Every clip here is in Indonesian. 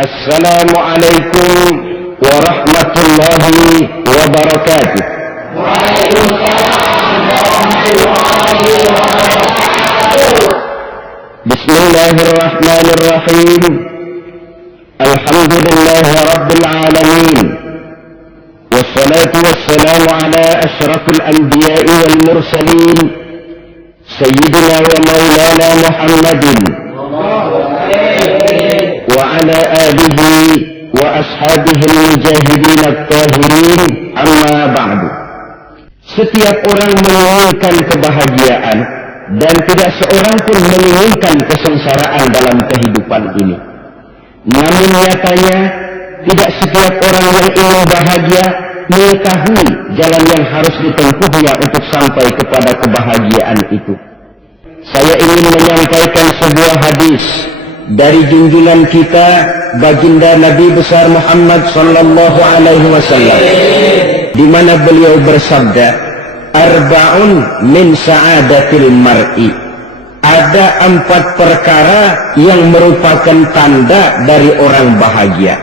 Assalamualaikum warahmatullahi wabarakatuh. Bismillahirrahmanirrahim. Alhamdulillahi rabbil alamin. Wassalatu wassalamu ala asyrafil anbiya'i wal mursalin sayyidina wa maulana Muhammadin wa ala alihi wa ashabihi al-mujahidin at-tahirin, amma ba'du. Setiap orang menginginkan kebahagiaan dan tidak seorang pun menginginkan kesengsaraan dalam kehidupan ini. Namun nyatanya tidak setiap orang yang ingin bahagia mengetahui jalan yang harus ditempuhnya untuk sampai kepada kebahagiaan itu. Saya ingin menyampaikan sebuah hadis dari junjungan kita baginda Nabi besar Muhammad sallallahu alaihi wasallam, di mana beliau bersabda, arba'un min sa'adatil mar'i. Ada 4 perkara yang merupakan tanda dari orang bahagia.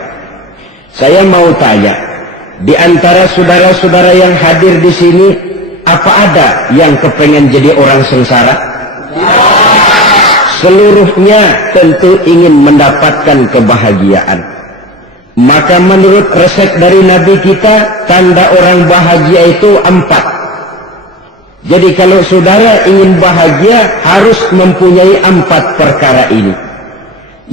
Saya mau tanya, di antara saudara-saudara yang hadir di sini, apa ada yang kepengen jadi orang sengsara? Seluruhnya tentu ingin mendapatkan kebahagiaan. Maka menurut resep dari Nabi kita, tanda orang bahagia itu 4. Jadi kalau saudara ingin bahagia, harus mempunyai 4 perkara ini.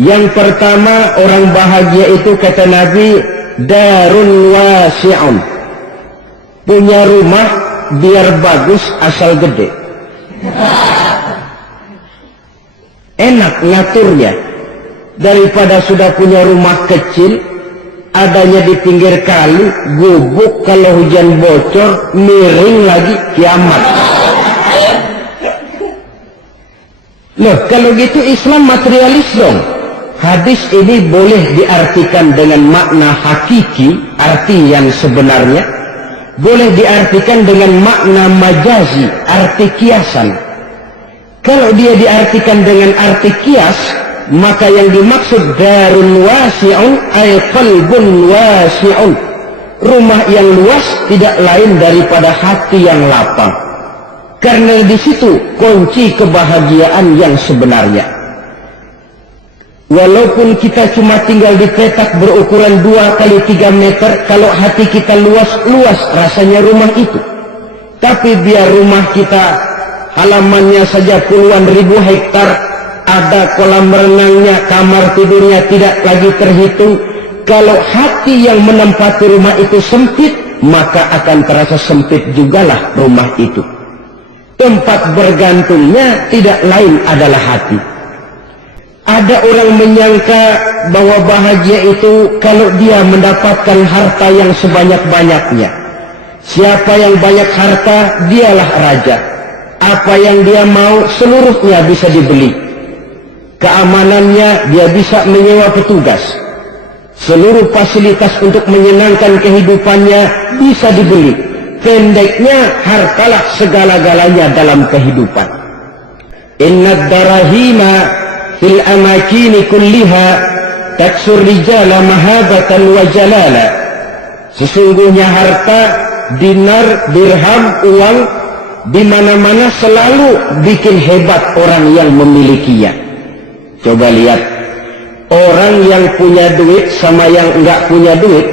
Yang pertama, orang bahagia itu kata Nabi, darun wasi'un. Punya rumah biar bagus asal gede. Enak ngaturnya daripada sudah punya rumah kecil, adanya di pinggir kali, gubuk, kalau hujan bocor, miring lagi, kiamat. Loh, kalau gitu Islam materialis dong. Hadis ini boleh diartikan dengan makna hakiki, arti yang sebenarnya, boleh diartikan dengan makna majazi, arti kiasan. Kalau dia diartikan dengan arti kias, maka yang dimaksud darun wasi'un ay qalbun wasi'un. Rumah yang luas tidak lain daripada hati yang lapang. Karena di situ kunci kebahagiaan yang sebenarnya. Walaupun kita cuma tinggal di petak berukuran 2 kali 3 meter, kalau hati kita luas rasanya rumah itu. Tapi biar rumah kita halamannya saja puluhan ribu hektar, ada kolam renangnya, kamar tidurnya tidak lagi terhitung. Kalau hati yang menempati rumah itu sempit, maka akan terasa sempit jugalah rumah itu. Tempat bergantungnya tidak lain adalah hati. Ada orang menyangka bahwa bahagia itu kalau dia mendapatkan harta yang sebanyak-banyaknya. Siapa yang banyak harta, dialah raja. Apa yang dia mau seluruhnya bisa dibeli. Keamanannya dia bisa menyewa petugas. Seluruh fasilitas untuk menyenangkan kehidupannya bisa dibeli. Pendeknya, hartalah segala-galanya dalam kehidupan. Innad darahima fil amakini kulliha taksur rijala mahabatan wa jalala. Sesungguhnya harta, dinar, dirham, uang, di mana-mana selalu bikin hebat orang yang memilikinya. Coba lihat, orang yang punya duit sama yang enggak punya duit,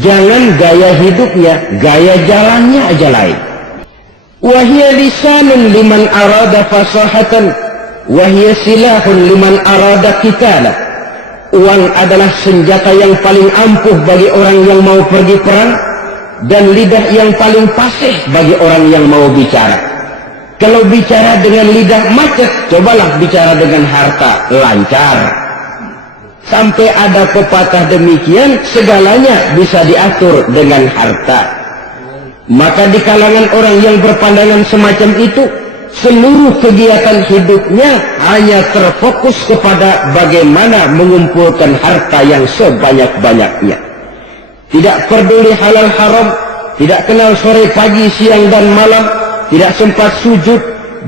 jangan gaya hidupnya, gaya jalannya aja lain. Wahia lisanun liman arada fasahatan, wahia silahun liman arada qitala. Uang adalah senjata yang paling ampuh bagi orang yang mau pergi perang, dan lidah yang paling fasih bagi orang yang mau bicara. Kalau bicara dengan lidah macet, cobalah bicara dengan harta, lancar. Sampai ada pepatah demikian, segalanya bisa diatur dengan harta. Maka di kalangan orang yang berpandangan semacam itu, seluruh kegiatan hidupnya hanya terfokus kepada bagaimana mengumpulkan harta yang sebanyak-banyaknya. Tidak peduli halal haram, tidak kenal sore pagi siang dan malam, tidak sempat sujud,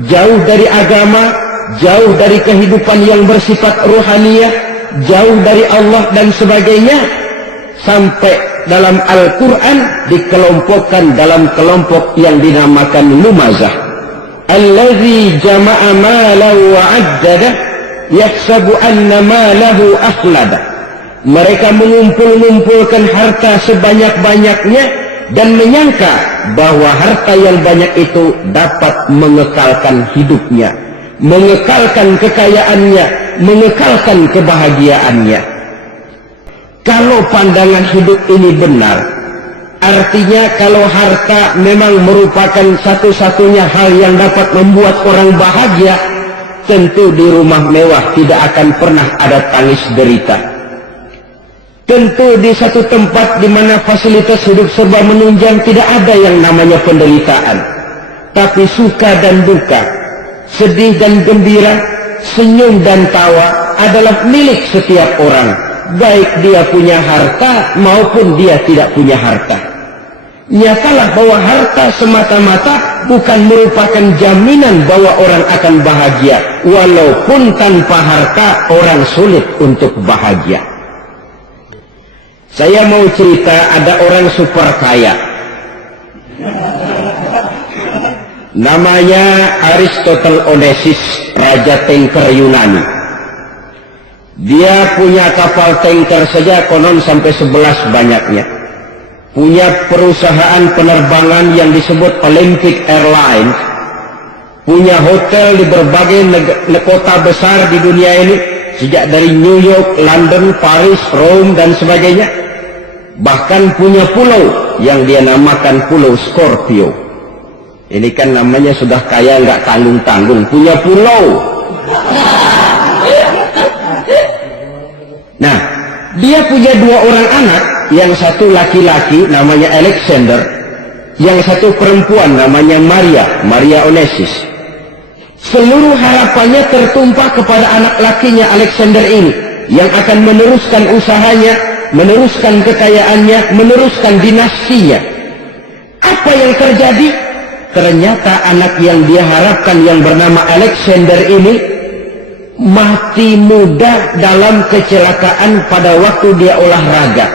jauh dari agama, jauh dari kehidupan yang bersifat ruhaniyah, jauh dari Allah dan sebagainya, sampai dalam Al-Quran dikelompokkan dalam kelompok yang dinamakan lumazah. Allazi jama'a malahu wa 'addada yahsabu anna malahu akhlada. Mereka mengumpul-ngumpulkan harta sebanyak-banyaknya dan menyangka bahwa harta yang banyak itu dapat mengekalkan hidupnya, mengekalkan kekayaannya, mengekalkan kebahagiaannya. Kalau pandangan hidup ini benar, artinya kalau harta memang merupakan satu-satunya hal yang dapat membuat orang bahagia, tentu di rumah mewah tidak akan pernah ada tangis derita. Tentu di satu tempat di mana fasilitas hidup serba menunjang tidak ada yang namanya penderitaan. Tapi suka dan duka, sedih dan gembira, senyum dan tawa adalah milik setiap orang, baik dia punya harta maupun dia tidak punya harta. Nyatalah bahwa harta semata-mata bukan merupakan jaminan bahwa orang akan bahagia, walaupun tanpa harta orang sulit untuk bahagia. Saya mau cerita, ada orang super kaya, namanya Aristotle Onassis, Raja Tanker Yunani. Dia punya kapal tanker saja konon sampai 11 banyaknya. Punya perusahaan penerbangan yang disebut Olympic Airlines. Punya hotel di berbagai kota besar di dunia ini, sejak dari New York, London, Paris, Rome dan sebagainya. Bahkan punya pulau yang dia namakan Pulau Scorpio. Ini kan namanya sudah kaya nggak tanggung-tanggung, punya pulau. Nah, dia punya 2 orang anak, yang satu laki-laki namanya Alexander, yang satu perempuan namanya Maria Onassis. Seluruh harapannya tertumpah kepada anak lakinya Alexander ini, yang akan meneruskan usahanya, meneruskan kekayaannya, meneruskan dinastinya. Apa yang terjadi? Ternyata anak yang dia harapkan yang bernama Alexander ini mati muda dalam kecelakaan pada waktu dia olahraga.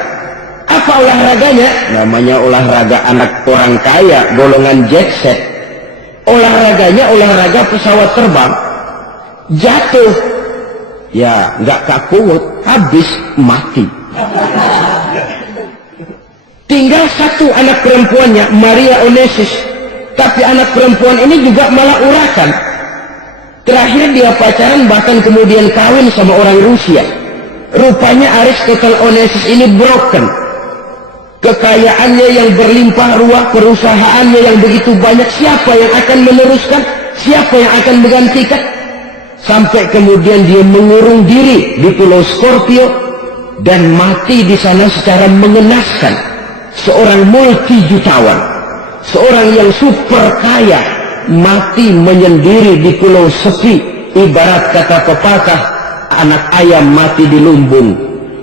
Apa olahraganya? Namanya olahraga anak orang kaya, golongan jet set. Olahraganya olahraga pesawat terbang. Jatuh, ya nggak kakuut, habis mati. Tinggal satu anak perempuannya, Maria Onassis. Tapi anak perempuan ini juga malah urakan. Terakhir dia pacaran, bahkan kemudian kawin sama orang Rusia. Rupanya Aristotle Onassis ini broken. Kekayaannya yang berlimpah ruah, perusahaannya yang begitu banyak, siapa yang akan meneruskan? Siapa yang akan menggantikan? Sampai kemudian dia mengurung diri di Pulau Scorpio dan mati di sana secara mengenaskan. Seorang multi-jutawan, seorang yang super kaya, mati menyendiri di pulau sepi. Ibarat kata pepatah, anak ayam mati di lumbung.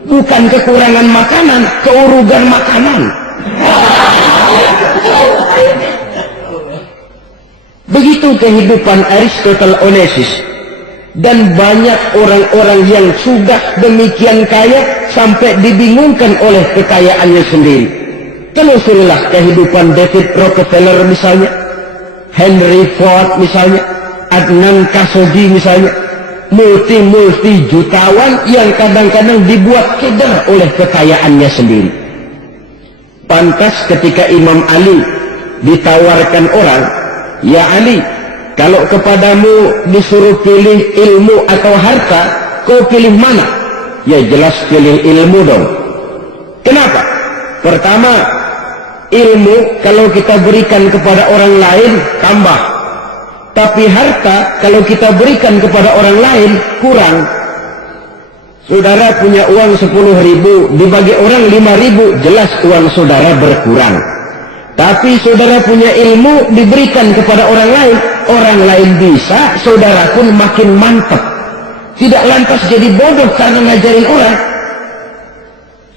Bukan kekurangan makanan, keurugan makanan. Begitu kehidupan Aristotle Onassis. Dan banyak orang-orang yang sudah demikian kaya sampai dibingungkan oleh kekayaannya sendiri. Telusurilah kehidupan David Rockefeller misalnya, Henry Ford misalnya, Adnan Khashoggi misalnya, multi jutawan yang kadang-kadang dibuat keder oleh kekayaannya sendiri. Pantas ketika Imam Ali ditawarkan orang, ya Ali, kalau kepadamu disuruh pilih ilmu atau harta, kau pilih mana? Ya jelas pilih ilmu dong. Kenapa? Pertama, ilmu kalau kita berikan kepada orang lain tambah. Tapi harta kalau kita berikan kepada orang lain kurang. Saudara punya uang 10.000, dibagi orang 5.000, jelas uang saudara berkurang. Tapi saudara punya ilmu diberikan kepada orang lain bisa, saudara pun makin mantap. Tidak lantas jadi bodoh karena ngajarin orang.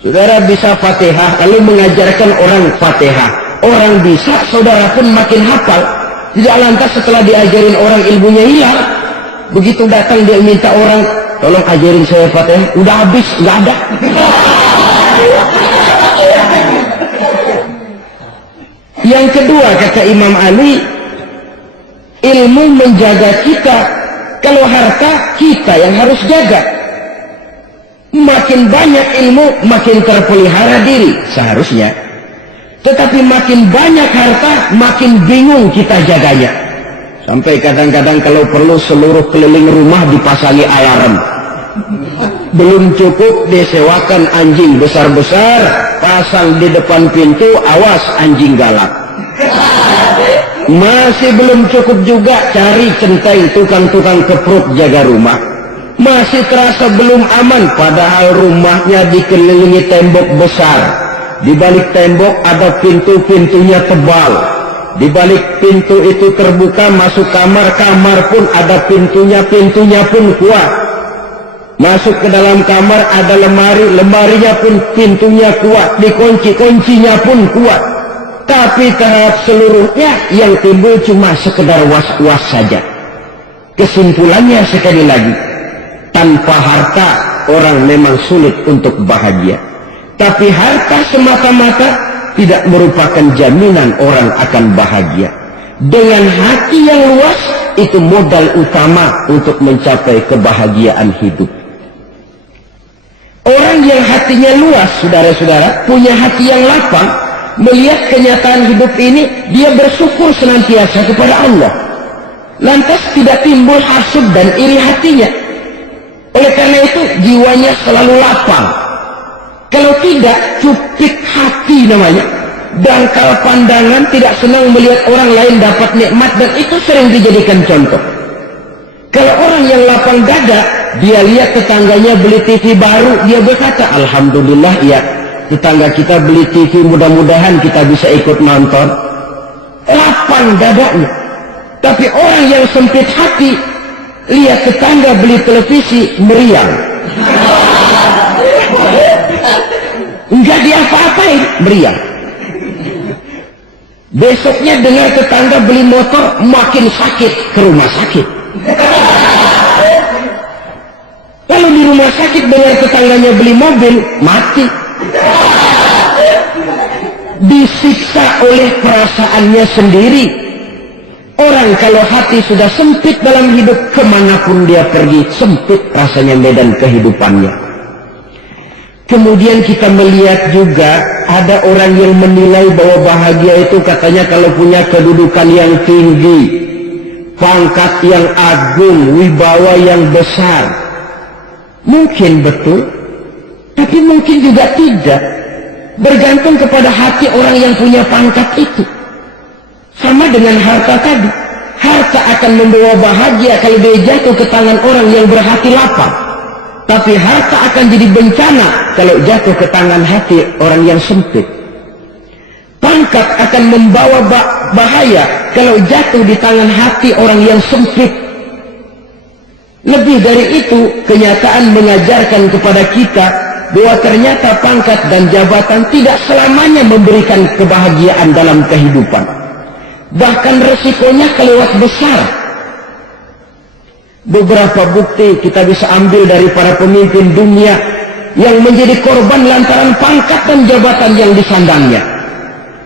Saudara bisa Fatihah, lalu mengajarkan orang Fatihah. Orang bisa, saudara pun makin hafal. Tidak lantas setelah diajarin orang ilmunya hilang. Begitu datang dia minta orang tolong ajarin saya Fatihah. Udah habis, nggak ada. Yang kedua, kata Imam Ali, ilmu menjaga kita. Kalau harta, kita yang harus jaga. Makin banyak ilmu, makin terpelihara diri seharusnya. Tetapi makin banyak harta, makin bingung kita jaganya. Sampai kadang-kadang kalau perlu seluruh keliling rumah dipasangi alarm. Belum cukup, disewakan anjing besar-besar, pasang di depan pintu, awas anjing galak. Masih belum cukup juga, cari centeng tukang-tukang kepruk jaga rumah. Masih terasa belum aman, padahal rumahnya dikelilingi tembok besar. Di balik tembok ada pintu-pintunya tebal. Di balik pintu itu terbuka masuk kamar, kamar pun ada pintunya, pintunya pun kuat. Masuk ke dalam kamar ada lemari, lemarinya pun pintunya kuat, dikunci, kuncinya pun kuat. Tapi tahap seluruhnya yang timbul cuma sekedar was-was saja. Kesimpulannya sekali lagi, tanpa harta orang memang sulit untuk bahagia. Tapi harta semata-mata tidak merupakan jaminan orang akan bahagia. Dengan hati yang luas, itu modal utama untuk mencapai kebahagiaan hidup. Orang yang hatinya luas, saudara-saudara, punya hati yang lapang, melihat kenyataan hidup ini, dia bersyukur senantiasa kepada Allah. Lantas tidak timbul hasud dan iri hatinya. Oleh karena itu, jiwanya selalu lapang. Kalau tidak, cupik hati namanya. Dangkal pandangan, tidak senang melihat orang lain dapat nikmat, dan itu sering dijadikan contoh. Kalau orang yang lapang dada, dia lihat tetangganya beli TV baru, dia berkata, alhamdulillah ya, tetangga kita beli TV, mudah-mudahan kita bisa ikut nonton. Lapang dadanya. Tapi orang yang sempit hati, lihat tetangga beli televisi, meriang. Enggak diapa-apain, meriang. Besoknya dengar tetangga beli motor, makin sakit, ke rumah sakit. Kalau di rumah sakit dengar tetangganya beli mobil, mati. Disiksa oleh perasaannya sendiri. Orang kalau hati sudah sempit dalam hidup, kemanapun dia pergi, sempit rasanya medan kehidupannya. Kemudian kita melihat juga ada orang yang menilai bahwa bahagia itu katanya kalau punya kedudukan yang tinggi, pangkat yang agung, wibawa yang besar. Mungkin betul, tapi mungkin juga tidak. Bergantung kepada hati orang yang punya pangkat itu. Sama dengan harta tadi. Harta akan membawa bahagia kalau dia jatuh ke tangan orang yang berhati lapang. Tapi harta akan jadi bencana kalau jatuh ke tangan hati orang yang sempit. Pangkat akan membawa bahaya kalau jatuh di tangan hati orang yang sempit. Lebih dari itu, kenyataan mengajarkan kepada kita bahwa ternyata pangkat dan jabatan tidak selamanya memberikan kebahagiaan dalam kehidupan. Bahkan resikonya kelewat besar. Beberapa bukti kita bisa ambil dari para pemimpin dunia yang menjadi korban lantaran pangkat dan jabatan yang disandangnya.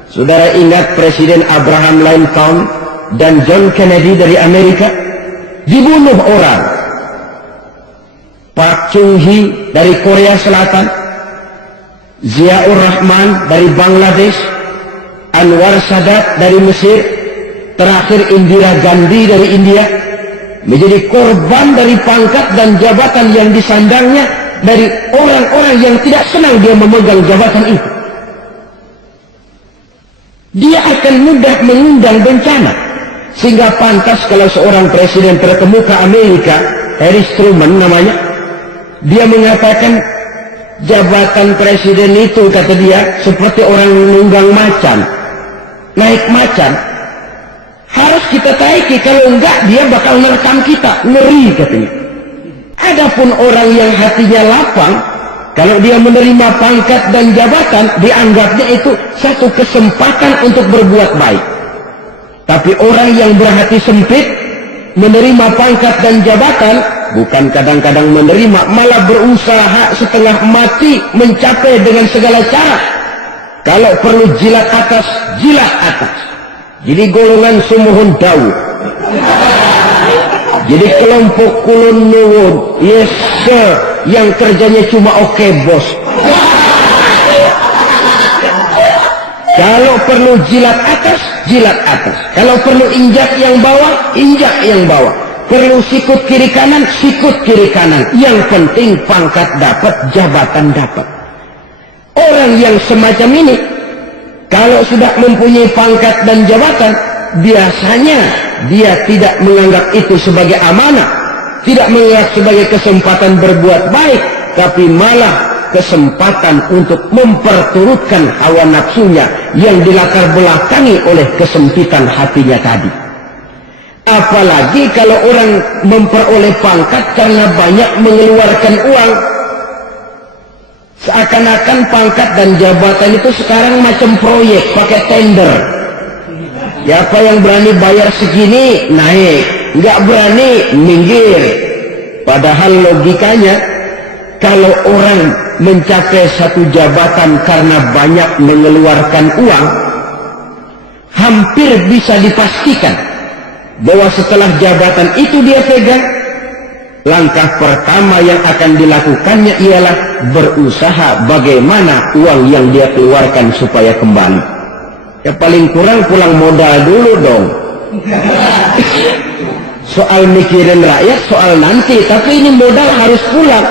Saudara ingat Presiden Abraham Lincoln dan John Kennedy dari Amerika? Dibunuh orang. Park Chung-hee dari Korea Selatan, Ziaur Rahman dari Bangladesh, Anwar Sadat dari Mesir, terakhir Indira Gandhi dari India, menjadi korban dari pangkat dan jabatan yang disandangnya dari orang-orang yang tidak senang dia memegang jabatan itu. Dia akan mudah mengundang bencana. Sehingga pantas kalau seorang presiden terkemuka Amerika, Harry Truman namanya, dia mengatakan jabatan presiden itu, kata dia, seperti orang menunggang macan, naik macan. Harus kita taiki, kalau enggak dia bakal merekam kita, ngeri katanya. Adapun orang yang hatinya lapang, kalau dia menerima pangkat dan jabatan, dianggapnya itu satu kesempatan untuk berbuat baik. Tapi orang yang berhati sempit, menerima pangkat dan jabatan, bukan kadang-kadang menerima, malah berusaha setengah mati mencapai dengan segala cara. Kalau perlu jilat atas, jilat atas. Jadi golongan sumuhun dawu. Jadi kelompok kulun nuwun, yes sir, yang kerjanya cuma oke bos. Kalau perlu jilat atas, jilat atas. Kalau perlu injak yang bawah, injak yang bawah. Perlu sikut kiri kanan, sikut kiri kanan. Yang penting pangkat dapat, jabatan dapat. Orang yang semacam ini, kalau sudah mempunyai pangkat dan jabatan, biasanya dia tidak menganggap itu sebagai amanah, tidak menganggap sebagai kesempatan berbuat baik, tapi malah kesempatan untuk memperturutkan hawa nafsunya yang dilatar belakangi oleh kesempitan hatinya tadi. Apalagi kalau orang memperoleh pangkat karena banyak mengeluarkan uang, seakan-akan pangkat dan jabatan itu sekarang macam proyek pakai tender. Siapa yang berani bayar segini naik, nggak berani minggir. Padahal logikanya, kalau orang mencapai satu jabatan karena banyak mengeluarkan uang, hampir bisa dipastikan bahwa setelah jabatan itu dia pegang, langkah pertama yang akan dilakukannya ialah berusaha bagaimana uang yang dia keluarkan supaya kembali. Ya paling kurang pulang modal dulu dong. Soal mikirin rakyat, soal nanti, tapi ini modal harus pulang.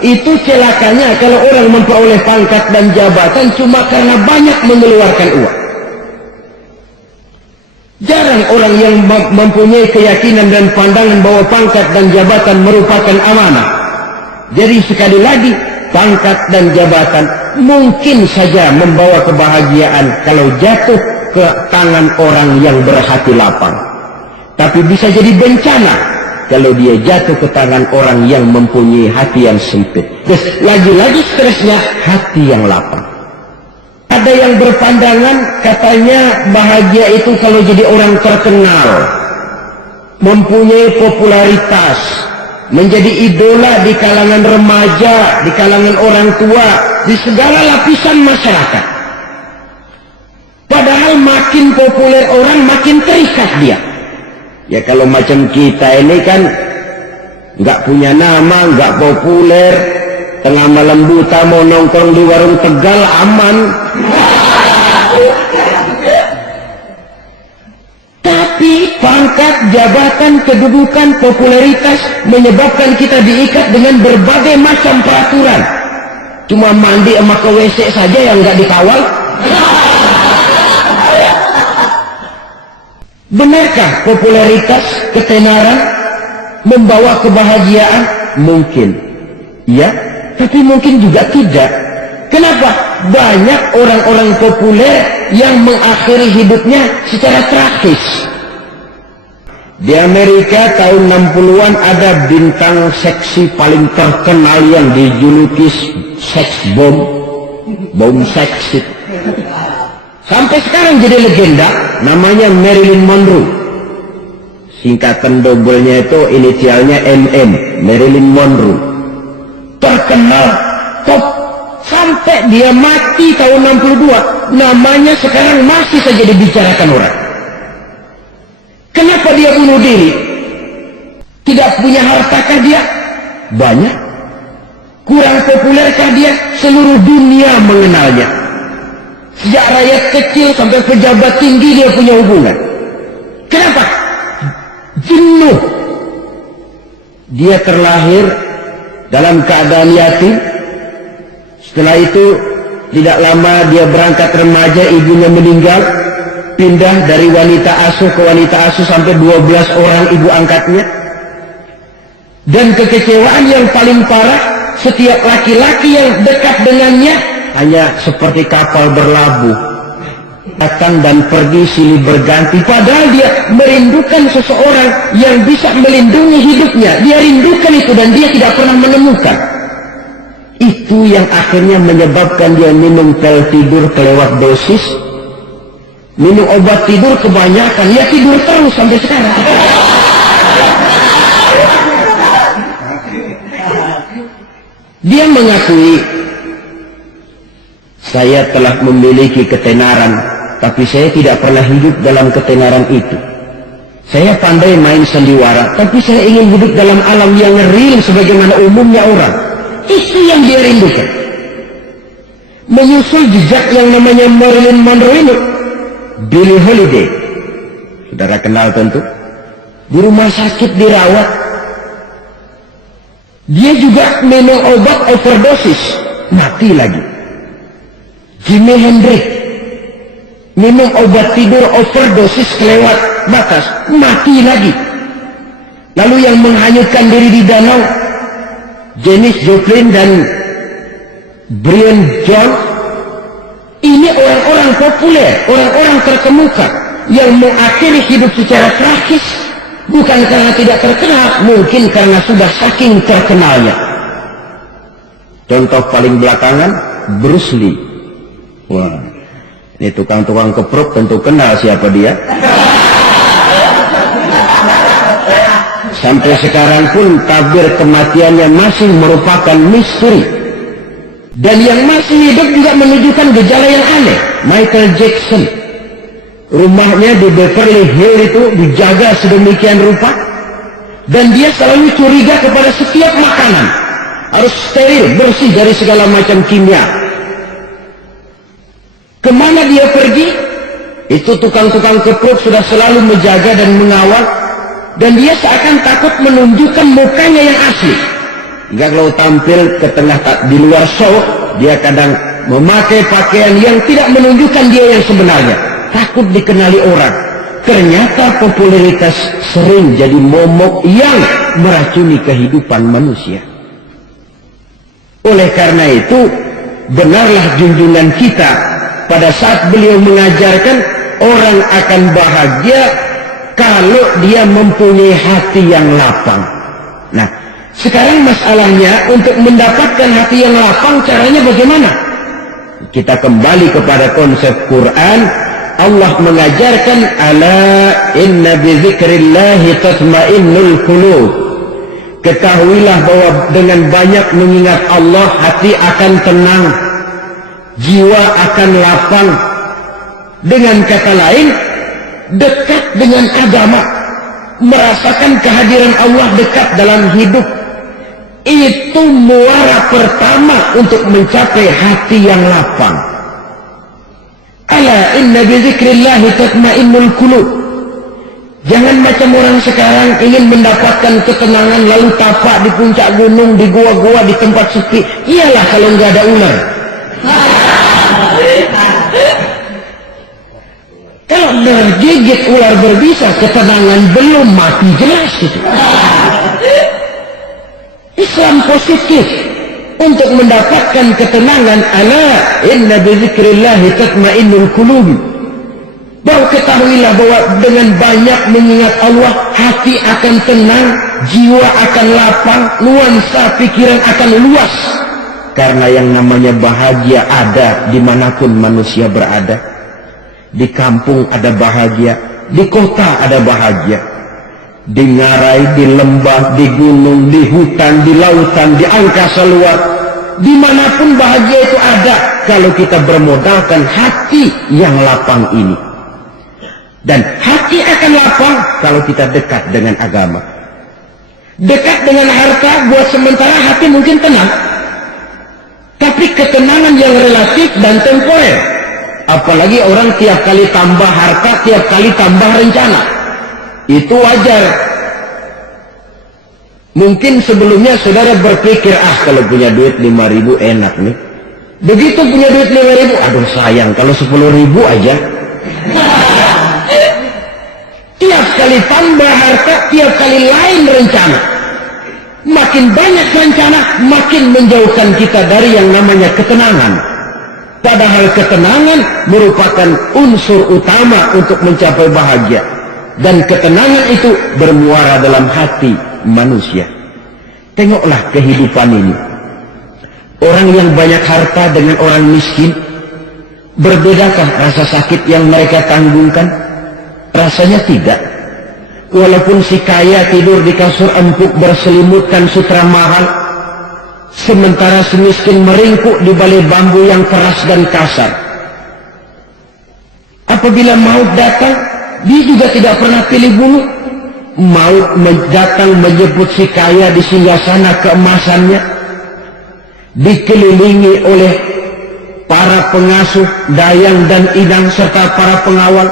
Itu celakanya kalau orang memperoleh pangkat dan jabatan cuma karena banyak mengeluarkan uang. Jarang orang yang mempunyai keyakinan dan pandangan bahwa pangkat dan jabatan merupakan amanah. Jadi sekali lagi, pangkat dan jabatan mungkin saja membawa kebahagiaan kalau jatuh ke tangan orang yang berhati lapang. Tapi bisa jadi bencana kalau dia jatuh ke tangan orang yang mempunyai hati yang sempit. Terus lagi-lagi stresnya hati yang lapang. Ada yang berpandangan katanya bahagia itu kalau jadi orang terkenal, mempunyai popularitas, menjadi idola di kalangan remaja, di kalangan orang tua, di segala lapisan masyarakat. Padahal makin populer orang makin terikat dia. Ya kalau macam kita ini kan nggak punya nama, nggak populer, tengah malam buta mau nongkrong di warung Tegal aman. Tapi pangkat, jabatan, kedudukan, popularitas menyebabkan kita diikat dengan berbagai macam peraturan. Cuma mandi sama ke WC saja yang nggak dikawal. Benarkah popularitas, ketenaran membawa kebahagiaan? Mungkin. Ya, tapi mungkin juga tidak. Kenapa? Banyak orang-orang populer yang mengakhiri hidupnya secara tragis. Di Amerika tahun 60-an ada bintang seksi paling terkenal yang dijuluki seks bom. Bom seksi. Sampai sekarang jadi legenda, namanya Marilyn Monroe. Singkatan dobelnya itu inisialnya MM, Marilyn Monroe. Terkenal, top, sampai dia mati tahun 62, namanya sekarang masih saja dibicarakan orang. Kenapa dia bunuh diri? Tidak punya hartakah dia? Banyak. Kurang populerkah dia? Seluruh dunia mengenalnya. Sejak rakyat kecil sampai pejabat tinggi dia punya hubungan. Kenapa? Jenuh. Dia terlahir dalam keadaan yatim. Setelah itu tidak lama dia berangkat remaja, ibunya meninggal. Pindah dari wanita asuh ke wanita asuh sampai 12 orang ibu angkatnya. Dan kekecewaan yang paling parah, setiap laki-laki yang dekat dengannya hanya seperti kapal berlabuh, datang dan pergi silih berganti. Padahal dia merindukan seseorang yang bisa melindungi hidupnya. Dia rindukan itu dan dia tidak pernah menemukan. Itu yang akhirnya menyebabkan dia minum pil tidur kelewat dosis, minum obat tidur kebanyakan, ya tidur terus sampai sekarang. Dia mengakui, saya telah memiliki ketenaran, tapi saya tidak pernah hidup dalam ketenaran itu. Saya pandai main sandiwara, tapi saya ingin hidup dalam alam yang real sebagaimana umumnya orang. Itu yang dia rindukan. Menyusul jejak yang namanya Marilyn Monroe, Billie Holiday. Saudara kenal tentu. Di rumah sakit dirawat. Dia juga minum obat overdosis, mati lagi. Jimi Hendrix minum obat tidur overdosis kelewat batas, mati lagi. Lalu yang menghanyutkan diri di danau, Janis Joplin dan Brian Jones. Ini orang-orang populer, orang-orang terkemuka yang mengakhiri hidup secara tragis, bukan karena tidak terkenal, mungkin karena sudah saking terkenalnya. Contoh paling belakangan, Bruce Lee. Wah, ini tukang-tukang keprok tentu kenal siapa dia. Sampai sekarang pun tabir kematiannya masih merupakan misteri. Dan yang masih hidup juga menunjukkan gejala yang aneh. Michael Jackson, rumahnya di Beverly Hills itu dijaga sedemikian rupa, dan dia selalu curiga kepada setiap makanan harus steril, bersih dari segala macam kimia. Kemana dia pergi, itu tukang-tukang keprok sudah selalu menjaga dan mengawal, dan dia seakan takut menunjukkan mukanya yang asli. Hingga kalau tampil ke tengah di luar show, dia kadang memakai pakaian yang tidak menunjukkan dia yang sebenarnya, takut dikenali orang. Ternyata popularitas sering jadi momok yang meracuni kehidupan manusia. Oleh karena itu, benarlah junjungan kita pada saat beliau mengajarkan orang akan bahagia kalau dia mempunyai hati yang lapang. Nah, sekarang masalahnya untuk mendapatkan hati yang lapang, caranya bagaimana? Kita kembali kepada konsep Quran. Allah mengajarkan, ala inna bi dzikrillahi tatma'innul qulub. Ketahuilah bahwa dengan banyak mengingat Allah, hati akan tenang, jiwa akan lapang. Dengan kata lain, dekat dengan agama, merasakan kehadiran Allah dekat dalam hidup, itu muara pertama untuk mencapai hati yang lapang. Ala inna bi dzikrillahi tatma'innul qulub. Jangan macam orang sekarang ingin mendapatkan ketenangan lalu tapak di puncak gunung, di gua-gua, di tempat sepi. Iyalah kalau nggak ada ular. Kalau tergigit ular berbisa, ketenangan belum, mati jelas itu. Islam positif untuk mendapatkan ketenangan. Ala inna bi dzikrillahi tatma'innul qulub. Bahwa ketahuilah bahwa dengan banyak mengingat Allah, hati akan tenang, jiwa akan lapang, nuansa pikiran akan luas. Karena yang namanya bahagia ada dimanapun manusia berada. Di kampung ada bahagia, di kota ada bahagia, di ngarai, di lembah, di gunung, di hutan, di lautan, di angkasa luar, dimanapun bahagia itu ada kalau kita bermodalkan hati yang lapang ini. Dan hati akan lapang kalau kita dekat dengan agama. Dekat dengan harta buat sementara hati mungkin tenang, tapi ketenangan yang relatif dan temporer. Apalagi orang tiap kali tambah harta, tiap kali tambah rencana. Itu wajar. Mungkin sebelumnya saudara berpikir, kalau punya duit 5.000 enak nih. Begitu punya duit 5.000, aduh sayang kalau 10.000 aja. Tiap kali tambah harta, tiap kali lain rencana. Makin banyak rencana, makin menjauhkan kita dari yang namanya ketenangan. Padahal ketenangan merupakan unsur utama untuk mencapai bahagia. Dan ketenangan itu bermuara dalam hati manusia. Tengoklah kehidupan ini. Orang yang banyak harta dengan orang miskin, berbedakah rasa sakit yang mereka tanggungkan? Rasanya tidak. Walaupun si kaya tidur di kasur empuk berselimutkan sutra mahal, sementara si miskin meringkuk di balai bambu yang keras dan kasar. Apabila maut datang, dia juga tidak pernah pilih bulu. Maut datang menyebut si kaya di singgasana keemasannya, dikelilingi oleh para pengasuh, dayang dan inang serta para pengawal.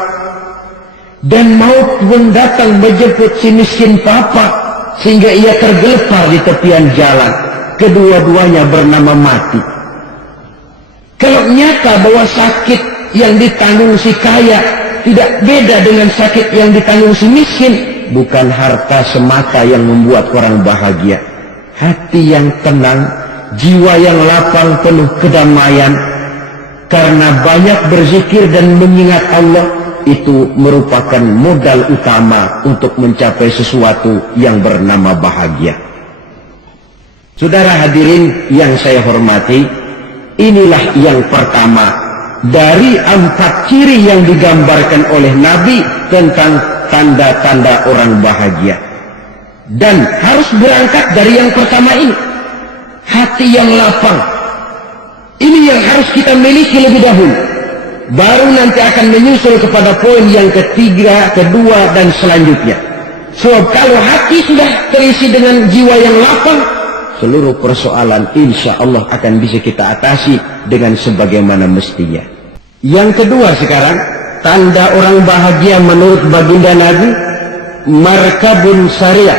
Dan maut pun datang menjemput si miskin papa, sehingga ia tergelepar di tepian jalan. Kedua-duanya bernama mati. Kalau nyata bahwa sakit yang ditanggung si kaya tidak beda dengan sakit yang ditanggung si miskin, bukan harta semata yang membuat orang bahagia. Hati yang tenang, jiwa yang lapang penuh kedamaian, karena banyak berzikir dan mengingat Allah, itu merupakan modal utama untuk mencapai sesuatu yang bernama bahagia. Saudara hadirin yang saya hormati, inilah yang pertama dari 4 ciri yang digambarkan oleh Nabi tentang tanda-tanda orang bahagia. Dan harus berangkat dari yang pertama ini, hati yang lapang. Ini yang harus kita miliki lebih dahulu, baru nanti akan menyusul kepada poin yang ketiga, kedua, dan selanjutnya. Sebab kalau hati sudah terisi dengan jiwa yang lapang, seluruh persoalan insya Allah akan bisa kita atasi dengan sebagaimana mestinya. Yang kedua sekarang, tanda orang bahagia menurut baginda Nabi, markabun syariah.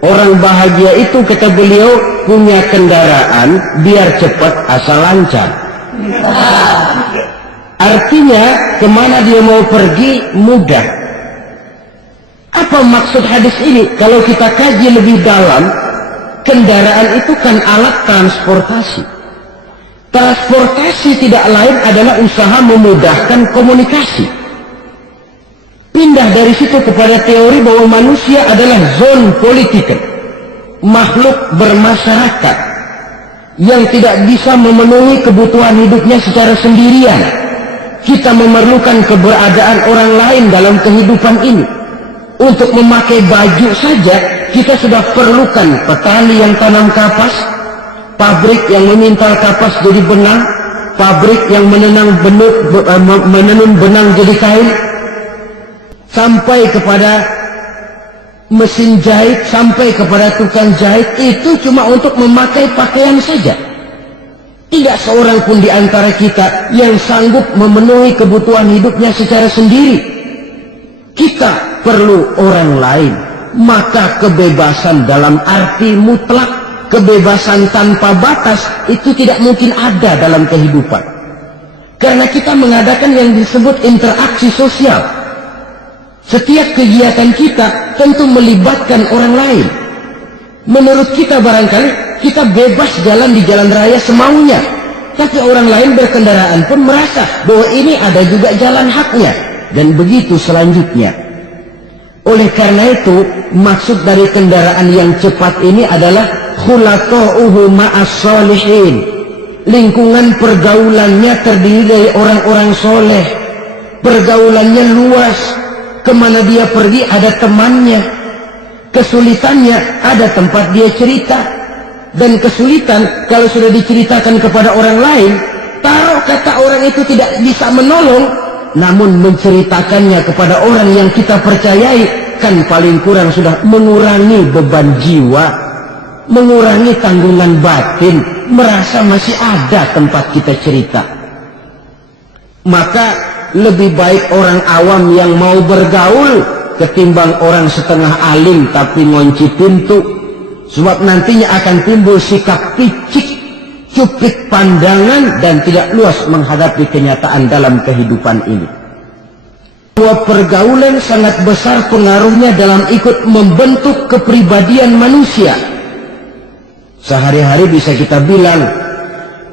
Orang bahagia itu, kata beliau, punya kendaraan biar cepat asal lancar. Artinya kemana dia mau pergi mudah. Apa maksud hadis ini? Kalau kita kaji lebih dalam, kendaraan itu kan alat transportasi. Transportasi tidak lain adalah usaha memudahkan komunikasi. Pindah dari situ kepada teori bahwa manusia adalah zon political, makhluk bermasyarakat yang tidak bisa memenuhi kebutuhan hidupnya secara sendirian. Kita memerlukan keberadaan orang lain dalam kehidupan ini. Untuk memakai baju saja kita sudah perlukan petani yang tanam kapas, pabrik yang memintal kapas jadi benang, pabrik yang menenun benang jadi kain, sampai kepada mesin jahit, sampai kepada tukang jahit. Itu cuma untuk memakai pakaian saja. Tidak seorang pun di antara kita yang sanggup memenuhi kebutuhan hidupnya secara sendiri. Kita perlu orang lain. Maka kebebasan dalam arti mutlak, kebebasan tanpa batas, itu tidak mungkin ada dalam kehidupan. Karena kita mengadakan yang disebut interaksi sosial. Setiap kegiatan kita tentu melibatkan orang lain. Menurut kita barangkali kita bebas jalan di jalan raya semaunya, tapi orang lain berkendaraan pun merasa bahwa ini ada juga jalan haknya, dan begitu selanjutnya. Oleh karena itu, maksud dari kendaraan yang cepat ini adalah khulaqa'uhu ma'as sholihin. Lingkungan pergaulannya terdiri dari orang-orang soleh. Pergaulannya luas. Kemana dia pergi ada temannya. Kesulitannya ada tempat dia cerita. Dan kesulitan kalau sudah diceritakan kepada orang lain, taruh kata orang itu tidak bisa menolong, namun menceritakannya kepada orang yang kita percayai, kan paling kurang sudah mengurangi beban jiwa, mengurangi tanggungan batin, merasa masih ada tempat kita cerita. Maka lebih baik orang awam yang mau bergaul ketimbang orang setengah alim tapi ngunci pintu. Sebab nantinya akan timbul sikap picik, cuplik pandangan, dan tidak luas menghadapi kenyataan dalam kehidupan ini. Bahwa pergaulan sangat besar pengaruhnya dalam ikut membentuk kepribadian manusia. Sehari-hari bisa kita bilang,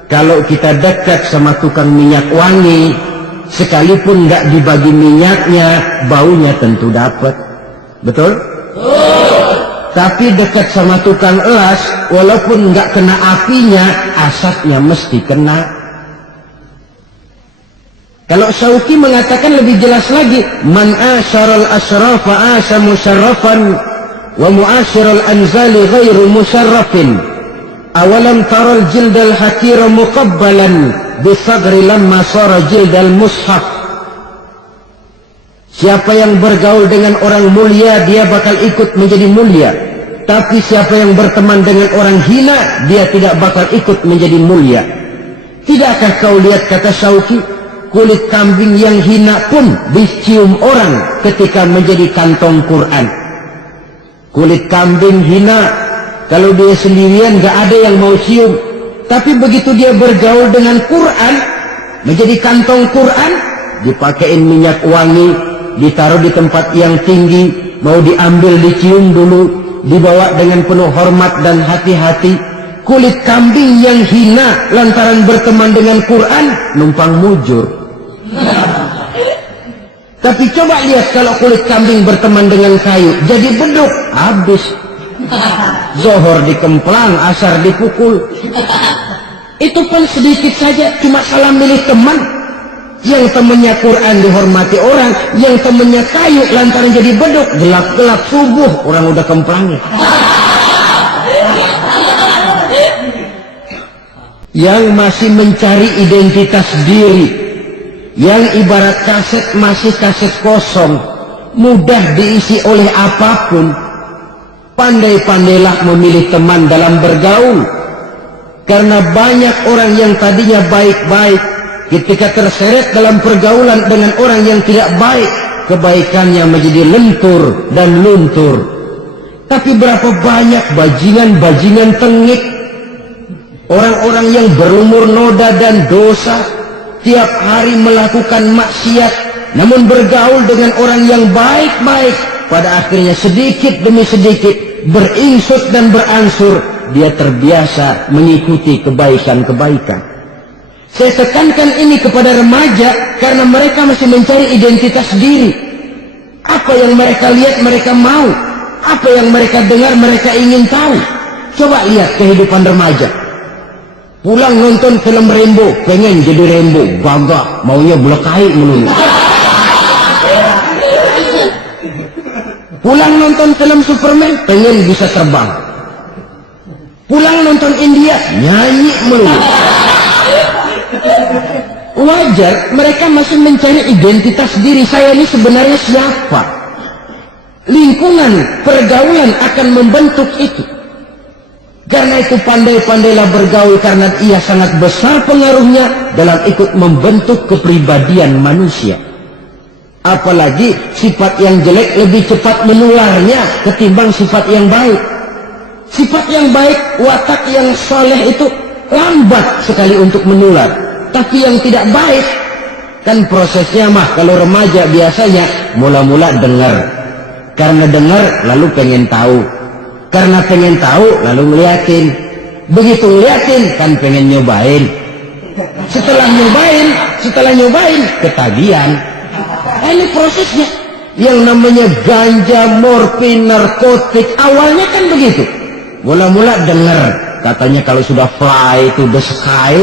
kalau kita dekat sama tukang minyak wangi, sekalipun nggak dibagi minyaknya, baunya tentu dapat. Betul? Tapi dekat sama tukang elas, walaupun nggak kena apinya, asapnya mesti kena. Kalau Syauqi mengatakan lebih jelas lagi, man asyaral asrafa asa musarrafan wa mu'asyiral anzali ghairu musarrafin. Awalam taral jildal hakira muqabbalan bisagri lamma sara jildal mushaf. Siapa yang bergaul dengan orang mulia, dia bakal ikut menjadi mulia. Tapi siapa yang berteman dengan orang hina, dia tidak bakal ikut menjadi mulia. Tidakkah kau lihat, kata Syauqi, kulit kambing yang hina pun dicium orang ketika menjadi kantong Quran. Kulit kambing hina, kalau dia sendirian gak ada yang mau cium. Tapi begitu dia bergaul dengan Quran, menjadi kantong Quran, dipakein minyak wangi, ditaruh di tempat yang tinggi, mau diambil dicium dulu, dibawa dengan penuh hormat dan hati-hati. Kulit kambing yang hina lantaran berteman dengan Quran, numpang mujur. Tapi coba lihat kalau kulit kambing berteman dengan kayu, jadi beduk, habis. Zohor dikemplang, asar dipukul. Itu pun sedikit saja, cuma salah milih teman. Yang temannya Quran dihormati orang, yang temannya kayu lantaran jadi beduk, gelap-gelap subuh orang udah kemplangnya. Yang masih mencari identitas diri, yang ibarat kaset masih kaset kosong, mudah diisi oleh apapun. Pandai-pandailah memilih teman dalam bergaul. Karena banyak orang yang tadinya baik-baik, ketika terseret dalam pergaulan dengan orang yang tidak baik, kebaikannya menjadi lentur dan luntur. Tapi berapa banyak bajingan-bajingan tengik, orang-orang yang berumur noda dan dosa, tiap hari melakukan maksiat, namun bergaul dengan orang yang baik-baik. Pada akhirnya sedikit demi sedikit beringsut dan beransur, dia terbiasa mengikuti kebaikan-kebaikan. Saya tekankan ini kepada remaja karena mereka masih mencari identitas diri. Apa yang mereka lihat mereka mau, apa yang mereka dengar mereka ingin tahu. Coba lihat kehidupan remaja. Pulang nonton film Rambo, pengen jadi Rambo, gagah, maunya belekai melulu. Pulang nonton film Superman, pengen bisa terbang. Pulang nonton India, nyanyi melulu. Wajar, mereka masih mencari identitas diri. Saya ini sebenarnya siapa? Lingkungan, pergaulan akan membentuk itu. Karena itu pandai-pandailah bergaul, karena ia sangat besar pengaruhnya dalam ikut membentuk kepribadian manusia. Apalagi sifat yang jelek lebih cepat menularnya ketimbang sifat yang baik. Sifat yang baik, watak yang soleh itu lambat sekali untuk menular. Tapi yang tidak baik, kan prosesnya mah kalau remaja biasanya mula-mula dengar. Karena dengar lalu pengen tahu. Karena pengen tahu lalu ngeliatin. Begitu ngeliatin kan pengen nyobain. Setelah nyobain ketagihan. Ini prosesnya. Yang namanya ganja, morfin, narkotik, awalnya kan begitu. Mula-mula dengar, katanya kalau sudah fly to the sky,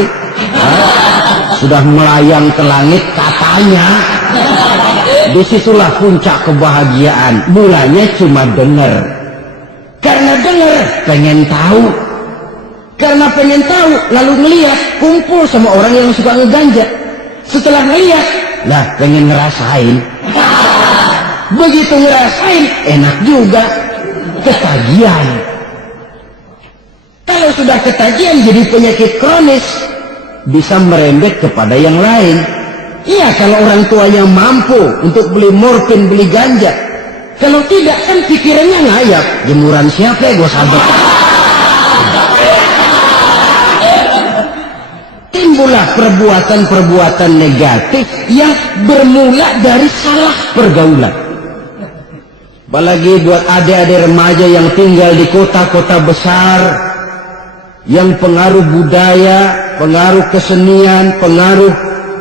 sudah melayang ke langit, katanya disitulah puncak kebahagiaan. Mulanya cuma dengar. Karena dengar, pengen tahu. Karena pengen tahu, lalu ngeliat, kumpul sama orang yang suka ngeganja. Setelah ngeliat, lah pengen ngerasain. Begitu ngerasain, enak juga, ketagihan. Kalau sudah ketagihan jadi penyakit kronis, bisa merembet kepada yang lain. Iya, kalau orang tuanya mampu untuk beli morfin, beli ganja. Kalau tidak kan pikirannya ngayap, jemuran siapa ya gue sabet. Timbullah perbuatan-perbuatan negatif yang bermula dari salah pergaulan. Apalagi buat adik-adik remaja yang tinggal di kota-kota besar, yang pengaruh budaya, pengaruh kesenian, pengaruh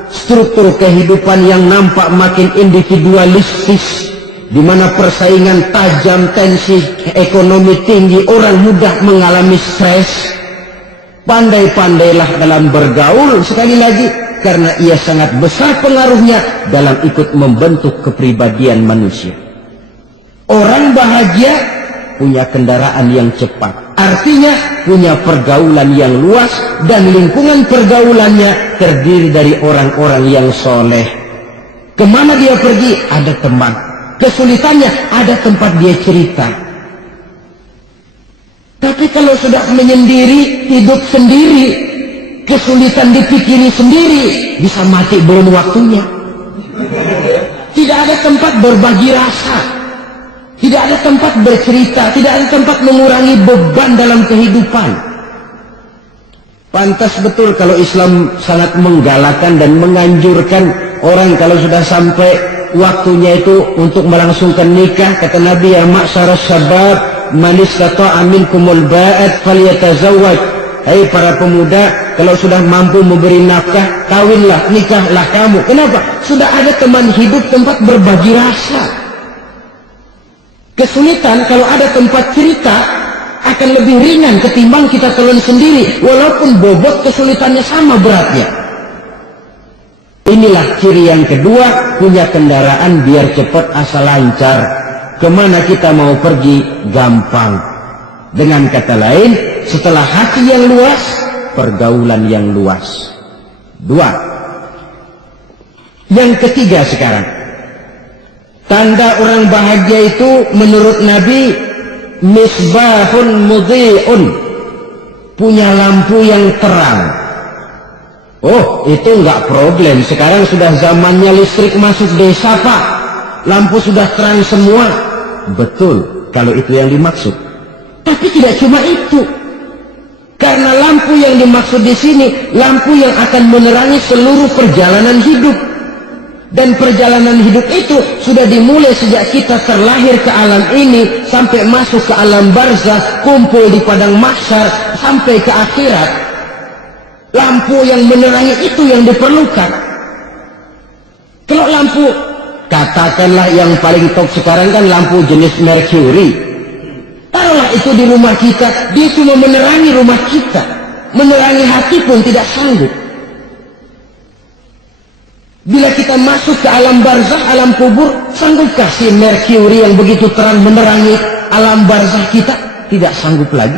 struktur kehidupan yang nampak makin individualistis, di mana persaingan tajam, tensi ekonomi tinggi, orang mudah mengalami stres. Pandai-pandailah dalam bergaul, sekali lagi, karena ia sangat besar pengaruhnya dalam ikut membentuk kepribadian manusia. Orang bahagia punya kendaraan yang cepat, artinya punya pergaulan yang luas, dan lingkungan pergaulannya terdiri dari orang-orang yang soleh. Kemana dia pergi? Ada teman. Kesulitannya ada tempat dia cerita. Tapi kalau sudah menyendiri, hidup sendiri, kesulitan dipikiri sendiri, bisa mati belum waktunya. Tidak ada tempat berbagi rasa, tidak ada tempat bercerita, tidak ada tempat mengurangi beban dalam kehidupan. Pantas betul kalau Islam sangat menggalakkan dan menganjurkan orang kalau sudah sampai waktunya itu untuk melangsungkan nikah. Kata Nabi, ya ma'syaras syabab, man istata'a minkumul ba'at falyatazawwaj. Hai para pemuda, kalau sudah mampu memberi nafkah, kawinlah, nikahlah kamu. Kenapa? Sudah ada teman hidup, tempat berbagi rasa. Kesulitan kalau ada tempat cerita akan lebih ringan ketimbang kita telan sendiri, walaupun bobot kesulitannya sama beratnya. Inilah ciri yang kedua, punya kendaraan biar cepat asal lancar. Kemana kita mau pergi, gampang. Dengan kata lain, setelah hati yang luas, pergaulan yang luas. Dua. Yang ketiga sekarang, tanda orang bahagia itu menurut Nabi, misbahun mudhi'un, punya lampu yang terang. Oh, itu enggak problem. Sekarang sudah zamannya listrik masuk desa, Pak. Lampu sudah terang semua. Betul, kalau itu yang dimaksud. Tapi tidak cuma itu. Karena lampu yang dimaksud di sini, lampu yang akan menerangi seluruh perjalanan hidup. Dan perjalanan hidup itu sudah dimulai sejak kita terlahir ke alam ini, sampai masuk ke alam barzakh, kumpul di padang mahsyar, sampai ke akhirat. Lampu yang menerangi itu yang diperlukan. Kalau lampu, katakanlah yang paling top sekarang kan lampu jenis Mercury. Taruhlah itu di rumah kita, dia cuma menerangi rumah kita, menerangi hati pun tidak sanggup. Bila kita masuk ke alam barzakh, alam kubur, sanggupkah si Mercury yang begitu terang menerangi alam barzakh kita? Tidak sanggup lagi.